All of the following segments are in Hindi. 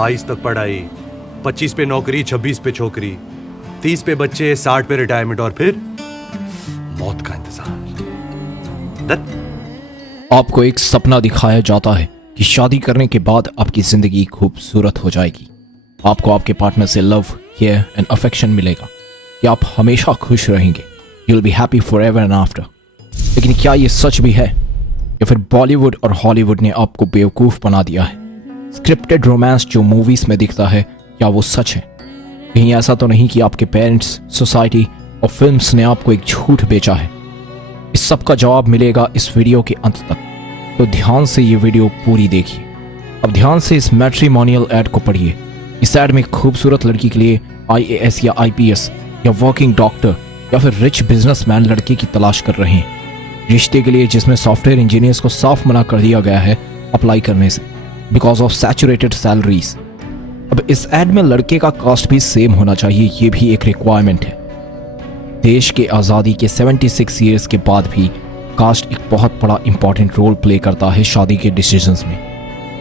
22 तक पढ़ाई, 25 पे नौकरी, 26 पे छोकरी, 30 पे बच्चे, 60 पे रिटायरमेंट और फिर मौत का इंतजार। आपको एक सपना दिखाया जाता है कि शादी करने के बाद आपकी जिंदगी खूबसूरत हो जाएगी, आपको आपके पार्टनर से लव, केयर एंड अफेक्शन मिलेगा, कि आप हमेशा खुश रहेंगे, you will be happy for ever and after. लेकिन क्या ये सच भी है या फिर बॉलीवुड और हॉलीवुड ने आपको बेवकूफ़ बना दिया है? स्क्रिप्टेड रोमांस जो मूवीज़ में दिखता है, क्या वो सच है? कहीं ऐसा तो नहीं कि आपके पेरेंट्स, सोसाइटी और फिल्म्स ने आपको एक झूठ बेचा है? इस सब का जवाब मिलेगा इस वीडियो के अंत तक, तो ध्यान से ये वीडियो पूरी देखिए। अब ध्यान से इस मैट्रिमोनियल ऐड को पढ़िए। इस ऐड में खूबसूरत लड़की के लिए IAS या IPS या वर्किंग डॉक्टर या फिर रिच बिजनेसमैन लड़के की तलाश कर रहे हैं, रिश्ते के लिए जिसमें सॉफ्टवेयर इंजीनियर्स को साफ मना कर दिया गया है अप्लाई करने से बिकॉज ऑफ सैचुरेटेड सैलरीज। अब इस ऐड में लड़के का कास्ट भी सेम होना चाहिए, ये भी एक रिक्वायरमेंट है। देश के आज़ादी के 76 ईयर्स के बाद भी कास्ट एक बहुत बड़ा इंपॉर्टेंट रोल प्ले करता है शादी के डिसीजंस में।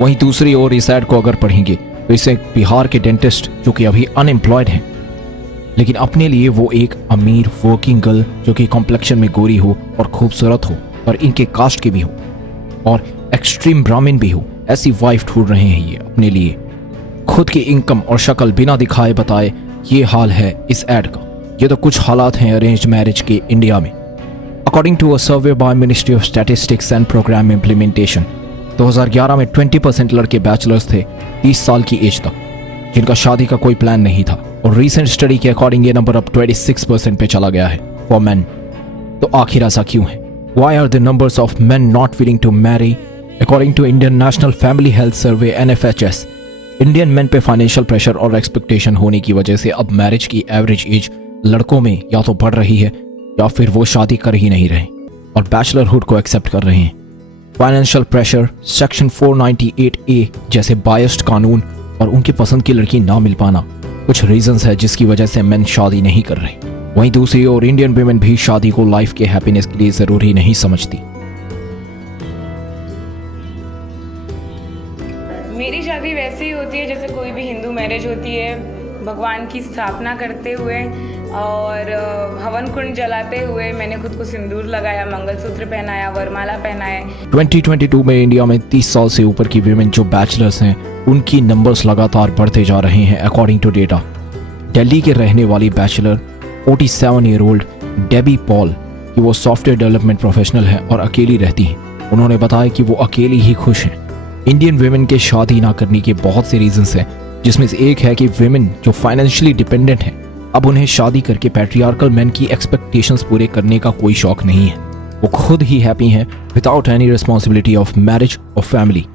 वहीं दूसरी ओर इस ऐड को अगर पढ़ेंगे तो इसे बिहार के डेंटिस्ट जो कि अभी अनएम्प्लॉयड हैं, लेकिन अपने लिए वो एक अमीर वर्किंग गर्ल जो कि कॉम्प्लेक्शन में गोरी हो और खूबसूरत हो और इनके कास्ट की भी हो और एक्सट्रीम ब्राह्मण भी हो, ऐसी वाइफ ढूंढ रहे हैं ये अपने लिए। खुद की इनकम और शक्ल बिना दिखाए बताए, ये हाल है इस ऐड का। ये तो कुछ हालात हैं अरेंज मैरिज के इंडिया में। According to a survey by ministry of statistics and programme implementation, 2011 में 20% लड़के बैचलर्स थे 30 साल की एज तक, जिनका शादी का कोई प्लान नहीं था। और रीसेंट स्टडी के अकॉर्डिंग ये नंबर अब 26% पे चला गया है फॉर मेन। तो आखिर ऐसा क्यों है? Why are the numbers of men not willing to marry? According to Indian National Family Health Survey (NFHS), Indian main पे फाइनेंशियल प्रेशर और एक्सपेक्टेशन होने की वजह से अब मैरिज की एवरेज एज लड़कों में या तो बढ़ रही है या फिर वो शादी कर ही नहीं रहे और बैचलरहुड को एक्सेप्ट कर रहे हैं। फाइनेंशियल प्रेशर, सेक्शन 498A जैसे बायस्ड कानून और उनकी पसंद की लड़की ना मिल पाना कुछ रीजंस है जिसकी वजह से मेन शादी नहीं कर रहे। वहीं दूसरी ओर इंडियन वुमेन भी शादी को लाइफ के हैप्पीनेस के लिए जरूरी नहीं समझती। मेरी शादी वैसे ही होती है जैसे कोई भी हिंदू मैरिज होती है, भगवान की स्थापना करते हुए और हवन कुंड जलाते हुए। मैंने खुद को सिंदूर लगाया, मंगलसूत्र पहनाया, वरमाला पहनाया। 2022 में इंडिया में 30 साल से ऊपर की वीमेन जो बैचलर्स हैं उनकी नंबर्स लगातार बढ़ते जा रहे हैं अकॉर्डिंग टू डेटा। दिल्ली के रहने वाली bachelor 47 year old Debi Paul कि वो सॉफ्टवेयर डेवलपमेंट प्रोफेशनल है और अकेली रहती हैं। उन्होंने बताया कि वो अकेली ही खुश हैं। इंडियन वीमेन के शादी ना करने के बहुत से रीजंस हैं, जिसमें से एक है कि वीमेन जो फाइनेंशियली डिपेंडेंट हैं अब उन्हें शादी करके पैट्रियार्कल मैन की एक्सपेक्टेशंस पूरे करने का कोई शौक नहीं है। वो खुद ही हैप्पी हैं without any responsibility of marriage और फैमिली।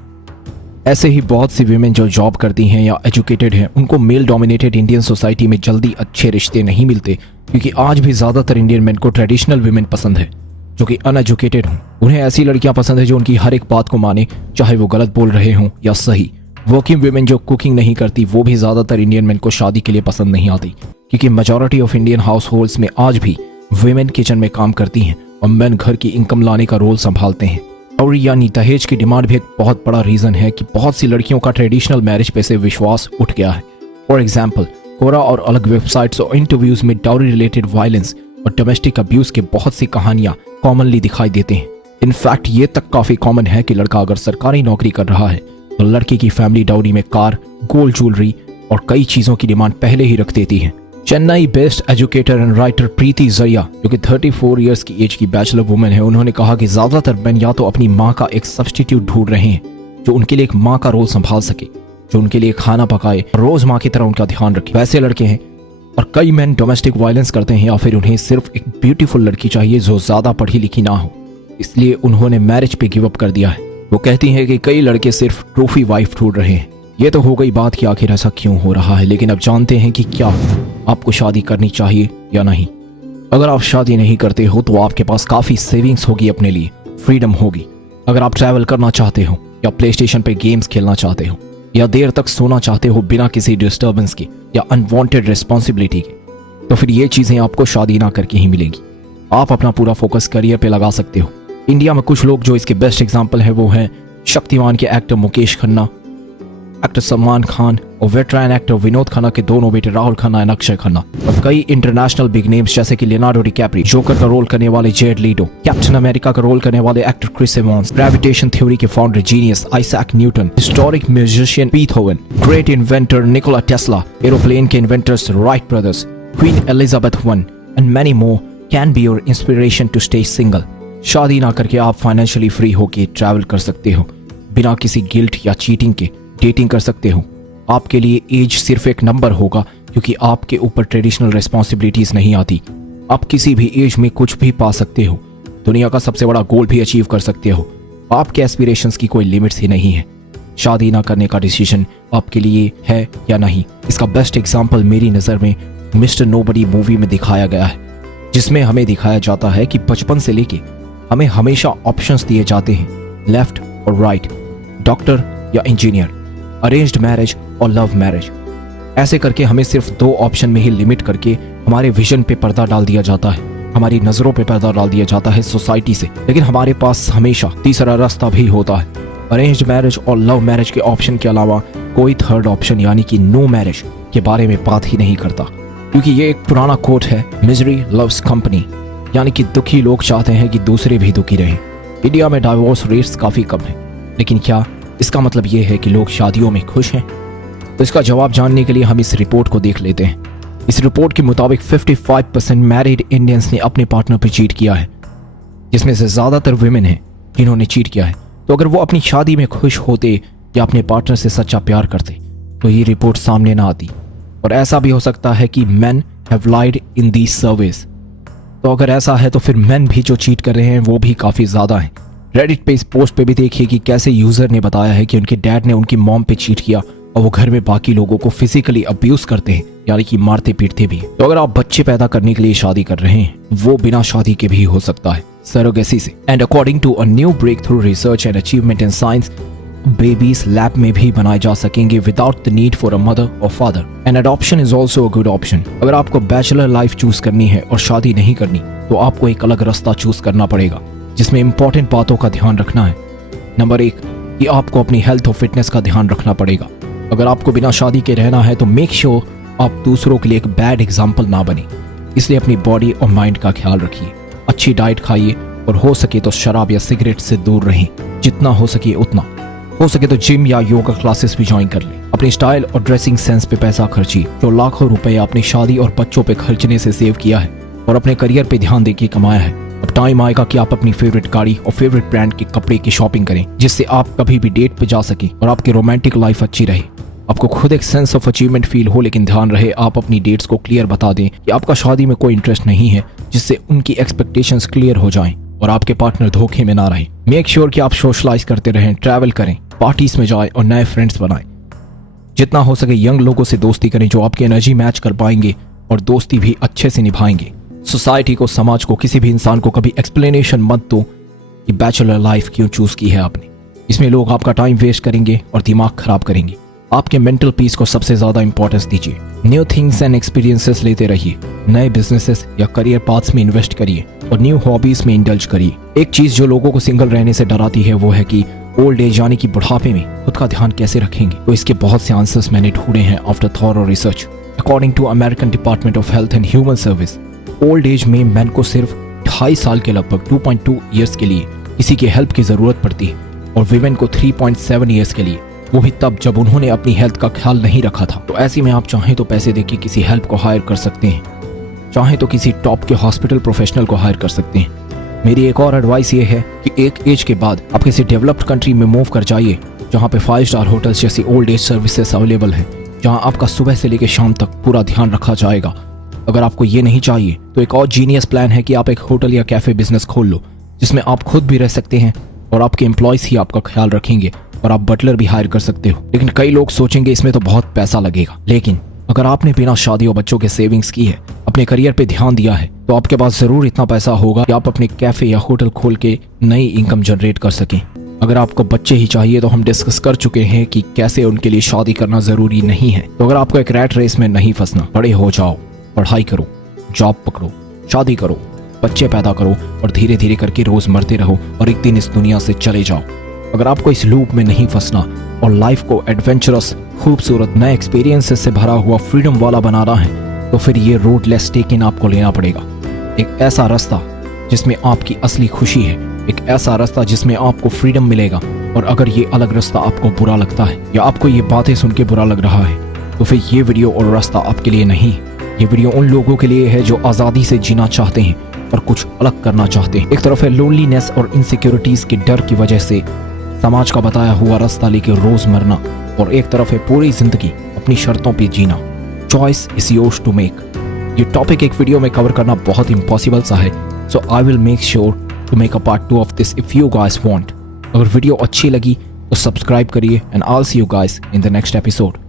ऐसे ही बहुत सी वीमेन जो जॉब करती हैं या एजुकेटेड हैं, उनको मेल डोमिनेटेड इंडियन सोसाइटी में जल्दी अच्छे रिश्ते नहीं मिलते, क्योंकि आज भी ज़्यादातर इंडियन मेन को ट्रेडिशनल वीमेन पसंद है जो कि अनएजुकेटेड हों। उन्हें ऐसी लड़कियां पसंद है जो उनकी हर एक बात को माने, चाहे वो गलत बोल रहे हों या सही। वर्किंग वीमेन जो कुकिंग नहीं करती वो भी ज़्यादातर इंडियन मेन को शादी के लिए पसंद नहीं आती, क्योंकि majority of Indian house holds में आज भी वीमेन किचन में काम करती हैं और मेन घर की इनकम लाने का रोल संभालते हैं। और यानी दहेज की डिमांड भी एक बहुत बड़ा रीज़न है कि बहुत सी लड़कियों का ट्रेडिशनल मैरिज पे से विश्वास उठ गया है। फॉर एग्जाम्पल, कोरा और अलग वेबसाइट्स और इंटरव्यूज में डाउरी रिलेटेड वायलेंस और डोमेस्टिक अब्यूज के बहुत सी कहानियां कॉमनली दिखाई देते हैं। इनफैक्ट ये तक काफ़ी कॉमन है कि लड़का अगर सरकारी नौकरी कर रहा है तो लड़के की फैमिली डाउरी में कार, गोल्ड ज्वेलरी और कई चीज़ों की डिमांड पहले ही रख देती है। Chennai based educator and writer Preeti Jaya, जो कि 34 इयर्स की एज की बैचलर वुमेन है, उन्होंने कहा कि ज़्यादातर मेन या तो अपनी माँ का एक सब्स्टिट्यूट ढूंढ रहे हैं जो उनके लिए एक माँ का रोल संभाल सके, जो उनके लिए खाना पकाए, रोज़ माँ की तरह उनका ध्यान रखे, वैसे लड़के हैं। और कई मेन डोमेस्टिक वायलेंस करते हैं या फिर उन्हें सिर्फ एक ब्यूटीफुल लड़की चाहिए जो ज़्यादा पढ़ी लिखी ना हो, इसलिए उन्होंने मैरिज पे गिव अप कर दिया है। वो कहती हैं कि कई लड़के सिर्फ ट्रॉफी वाइफ ढूंढ रहे हैं। ये तो हो गई बात कि आखिर ऐसा क्यों हो रहा है, लेकिन अब जानते हैं कि क्या आपको शादी करनी चाहिए या नहीं। अगर आप शादी नहीं करते हो तो आपके पास काफ़ी सेविंग्स होगी, अपने लिए फ्रीडम होगी। अगर आप ट्रैवल करना चाहते हो या प्ले स्टेशन पे गेम्स खेलना चाहते हो या देर तक सोना चाहते हो बिना किसी डिस्टर्बेंस के या अनवांटेड रिस्पॉन्सिबिलिटी के, तो फिर ये चीज़ें आपको शादी ना करके ही मिलेंगी। आप अपना पूरा फोकस करियर पे लगा सकते हो। इंडिया में कुछ लोग जो इसके बेस्ट एग्जाम्पल है वो हैं शक्तिमान के एक्टर मुकेश खन्ना, एक्टर सलमान खान और वेटरन एक्टर विनोद खन्ना के दोनों बेटे राहुल खन्ना और अक्षय खन्ना, और कई इंटरनेशनल बिग नेम्स जैसे कि लियोनार्डो डिकैप्रियो, जोकर का रोल करने वाले जेड लीटो, कैप्टन अमेरिका का रोल करने वाले actor Chris Evans, gravitation theory के founder genius Isaac Newton, historic musician Beethoven, great inventor Nikola Tesla, aeroplane के inventors Wright brothers, queen Elizabeth I and many more can be your inspiration to stay single. शादी ना करके आप फाइनेंशियली फ्री होके ट्रैवल कर सकते हो, बिना किसी गिल्ट या चीटिंग के डेटिंग कर सकते हो। आपके लिए एज सिर्फ एक नंबर होगा क्योंकि आपके ऊपर ट्रेडिशनल रिस्पॉन्सिबिलिटीज नहीं आती। आप किसी भी एज में कुछ भी पा सकते हो, दुनिया का सबसे बड़ा गोल भी अचीव कर सकते हो। आपके एस्पिरेशंस की कोई लिमिट्स ही नहीं है। शादी ना करने का डिसीजन आपके लिए है या नहीं, इसका बेस्ट एग्जाम्पल मेरी नज़र में मिस्टर नोबडी मूवी में दिखाया गया है, जिसमें हमें दिखाया जाता है कि बचपन से लेके हमें हमेशा ऑप्शंस दिए जाते हैं, लेफ्ट और राइट, डॉक्टर या इंजीनियर, अरेंज्ड मैरिज और लव मैरिज। ऐसे करके हमें सिर्फ 2 ऑप्शन में ही लिमिट करके हमारे विजन पे पर्दा डाल दिया जाता है, हमारी नज़रों पे पर्दा डाल दिया जाता है सोसाइटी से। लेकिन हमारे पास हमेशा तीसरा रास्ता भी होता है। अरेंज्ड मैरिज और लव मैरिज के ऑप्शन के अलावा कोई थर्ड ऑप्शन यानी कि नो मैरिज के बारे में बात ही नहीं करता, क्योंकि ये एक पुराना कोट है, मिजरी लव्स कंपनी, यानी कि दुखी लोग चाहते हैं कि दूसरे भी दुखी रहें। इंडिया में डाइवोर्स रेट्स काफ़ी कम हैं, लेकिन क्या इसका मतलब ये है कि लोग शादियों में खुश हैं? तो इसका जवाब जानने के लिए हम इस रिपोर्ट को देख लेते हैं। इस रिपोर्ट के मुताबिक 55% मैरिड इंडियंस ने अपने पार्टनर पर चीट किया है, जिसमें से ज़्यादातर वुमेन हैं जिन्होंने चीट किया है। तो अगर वो अपनी शादी में खुश होते या अपने पार्टनर से सच्चा प्यार करते तो ये रिपोर्ट सामने ना आती। और ऐसा भी हो सकता है कि men have lied in these surveys। तो अगर ऐसा है तो फिर men भी जो चीट कर रहे हैं वो भी काफ़ी ज़्यादा हैं। रेडिट पे इस पोस्ट पे भी देखिए कि कैसे यूज़र ने बताया है कि उनके डैड ने उनकी मॉम पे चीट किया और वो घर में बाकी लोगों को फिजिकली अब्यूज़ करते हैं, यानी कि मारते पीटते भी हैं। तो अगर आप बच्चे पैदा करने के लिए शादी कर रहे हैं, वो बिना शादी के भी हो सकता है, सरोगेसी से। And according to a new breakthrough research and achievement in science, babies lab में भी बनाए जा सकेंगे without the need for a mother और father. And adoption is also a good option. अगर आपको बैचलर लाइफ चूज करनी है और शादी नहीं करनी, तो आपको एक अलग रास्ता चूज करना पड़ेगा, जिसमें इंपॉर्टेंट बातों का ध्यान रखना है। नंबर 1 कि आपको अपनी हेल्थ और फिटनेस का ध्यान रखना पड़ेगा। अगर आपको बिना शादी के रहना है तो मेक श्योर आप दूसरों के लिए एक बैड एग्जाम्पल ना बने, इसलिए अपनी बॉडी और माइंड का ख्याल रखिए, अच्छी डाइट खाइए और हो सके तो शराब या सिगरेट से दूर रहें, जितना हो सके उतना। हो सके तो जिम या योगा क्लासेस भी ज्वाइन कर लें। अपनी स्टाइल और ड्रेसिंग सेंस पे पैसा खर्चिए, जो लाखों रुपए अपनी शादी और बच्चों पे खर्चने से सेव किया है और अपने करियर पे ध्यान देके कमाया है। अब टाइम आएगा कि आप अपनी फेवरेट गाड़ी और फेवरेट ब्रांड के कपड़े की शॉपिंग करें, जिससे आप कभी भी डेट पे जा सकें और आपकी रोमांटिक लाइफ अच्छी रहे। आपको खुद एक सेंस ऑफ अचीवमेंट फील हो, लेकिन ध्यान रहे आप अपनी डेट्स को क्लियर बता दें कि आपका शादी में कोई इंटरेस्ट नहीं है, जिससे उनकी एक्सपेक्टेशंस क्लियर हो जाएं और आपके पार्टनर धोखे में ना रहे। मेक श्योर कि आप सोशलाइज करते रहें, ट्रैवल करें, पार्टीज में जाएं और नए फ्रेंड्स बनाएं। जितना हो सके यंग लोगों से दोस्ती करें जो आपकी एनर्जी मैच कर पाएंगे और दोस्ती भी अच्छे से निभाएंगे। सोसाइटी को, समाज को, किसी भी इंसान को कभी एक्सप्लेनेशन मत दो कि बैचलर लाइफ क्यों चूज की है आपने। इसमें लोग आपका टाइम वेस्ट करेंगे और दिमाग खराब करेंगे। आपके मेंटल पीस को सबसे ज्यादा इंपॉर्टेंस दीजिए। न्यू थिंग्स एंड एक्सपीरियंसेस लेते रहिए, नए बिजनेसेस या करियर पाथ्स में इन्वेस्ट करिए और न्यू हॉबीज में इंडल्ज करिए। एक चीज जो लोगों को सिंगल रहने से डराती है वो है कि ओल्ड एज यानी कि बुढ़ापे में खुद का ध्यान कैसे रखेंगे। तो इसके बहुत से आंसर्स मैंने ढूंढे हैं after thorough research. According to American department of health and human service, old age में मैन को सिर्फ 2.5 साल के लगभग 2.2 ईयर्स के लिए किसी की हेल्प की जरूरत पड़ती है और वीमेन को 3.7 ईयर्स के लिए, वो भी तब जब उन्होंने अपनी हेल्थ का ख्याल नहीं रखा था। तो ऐसे में आप चाहें तो पैसे देके किसी हेल्प को हायर कर सकते हैं, चाहें तो किसी टॉप के हॉस्पिटल प्रोफेशनल को हायर कर सकते हैं। मेरी एक और एडवाइस ये है कि एक एज के बाद आप किसी डेवलप्ड कंट्री में मूव कर जाइए, जहाँ पे 5 स्टार होटल्स जैसी ओल्ड एज सर्विसेज अवेलेबल हैं, जहाँ आपका सुबह से लेकर शाम तक पूरा ध्यान रखा जाएगा। अगर आपको ये नहीं चाहिए तो एक और जीनियस प्लान है कि आप एक होटल या कैफे बिजनेस खोल लो, जिसमें आप खुद भी रह सकते हैं और आपके एम्प्लॉयज ही आपका ख्याल रखेंगे और आप बटलर भी हायर कर सकते हो। लेकिन कई लोग सोचेंगे इसमें तो बहुत पैसा लगेगा, लेकिन अगर आपने बिना शादी और बच्चों के सेविंग्स की है, अपने करियर पे ध्यान दिया है, तो आपके पास जरूर इतना पैसा होगा कि आप अपने कैफे या होटल खोल के नई इनकम जनरेट कर सकें। अगर आपको बच्चे ही चाहिए तो हम डिस्कस कर चुके हैं कि कैसे उनके लिए शादी करना जरूरी नहीं है। तो अगर आपको एक रैट रेस में नहीं फंसना, बड़े हो जाओ, पढ़ाई करो, जॉब पकड़ो, शादी करो, बच्चे पैदा करो और धीरे धीरे करके रोज मरते रहो और एक दिन इस दुनिया से चले जाओ। अगर आपको इस लूप में नहीं फंसना और लाइफ को एडवेंचरस, खूबसूरत, नए एक्सपीरियंसेस से भरा हुआ फ्रीडम वाला बनाना है तो फिर ये रोड लेस टेकिंग आपको लेना पड़ेगा। एक ऐसा रास्ता जिसमें आपकी असली खुशी है, एक ऐसा रास्ता जिसमें आपको फ्रीडम मिलेगा। और अगर ये अलग रास्ता आपको बुरा लगता है या आपको ये बातें सुन के बुरा लग रहा है तो फिर ये वीडियो और रास्ता आपके लिए नहीं। ये वीडियो उन लोगों के लिए है जो आज़ादी से जीना चाहते हैं और कुछ अलग करना चाहते हैं। एक तरफ है लोनलीनेस और इनसिक्योरिटीज के डर की वजह से समाज का बताया हुआ रास्ता लेके रोज मरना, और एक तरफ है पूरी जिंदगी अपनी शर्तों पे जीना। Choice is yours to make. ये टॉपिक एक वीडियो में कवर करना बहुत इम्पॉसिबल सा है, so I will make sure to make a part 2 of this if you guys want. अगर वीडियो अच्छी लगी तो सब्सक्राइब करिए and I will see you guys in the next episode.